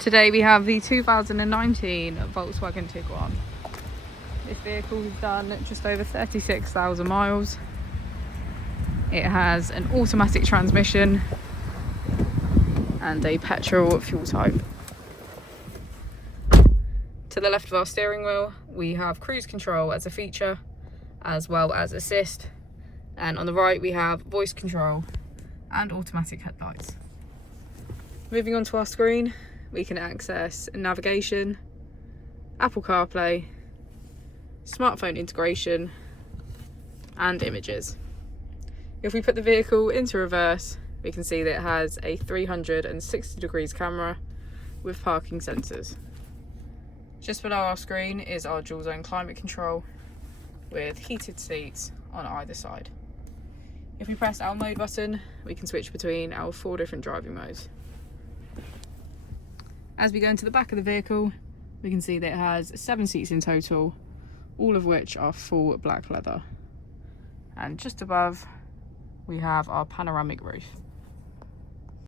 Today we have the 2019 Volkswagen Tiguan. This vehicle has done just over 36,000 miles. It has an automatic transmission and a petrol fuel type. To the left of our steering wheel, we have cruise control as a feature, as well as assist. And on the right, we have voice control and automatic headlights. Moving on to our screen, we can access navigation, Apple CarPlay, smartphone integration, and images. If we put the vehicle into reverse, we can see that it has a 360 degrees camera with parking sensors. Just below our screen is our dual zone climate control with heated seats on either side. If we press our mode button, we can switch between our 4 different driving modes. As we go into the back of the vehicle, we can see that it has 7 seats in total, all of which are full black leather. And just above, we have our panoramic roof.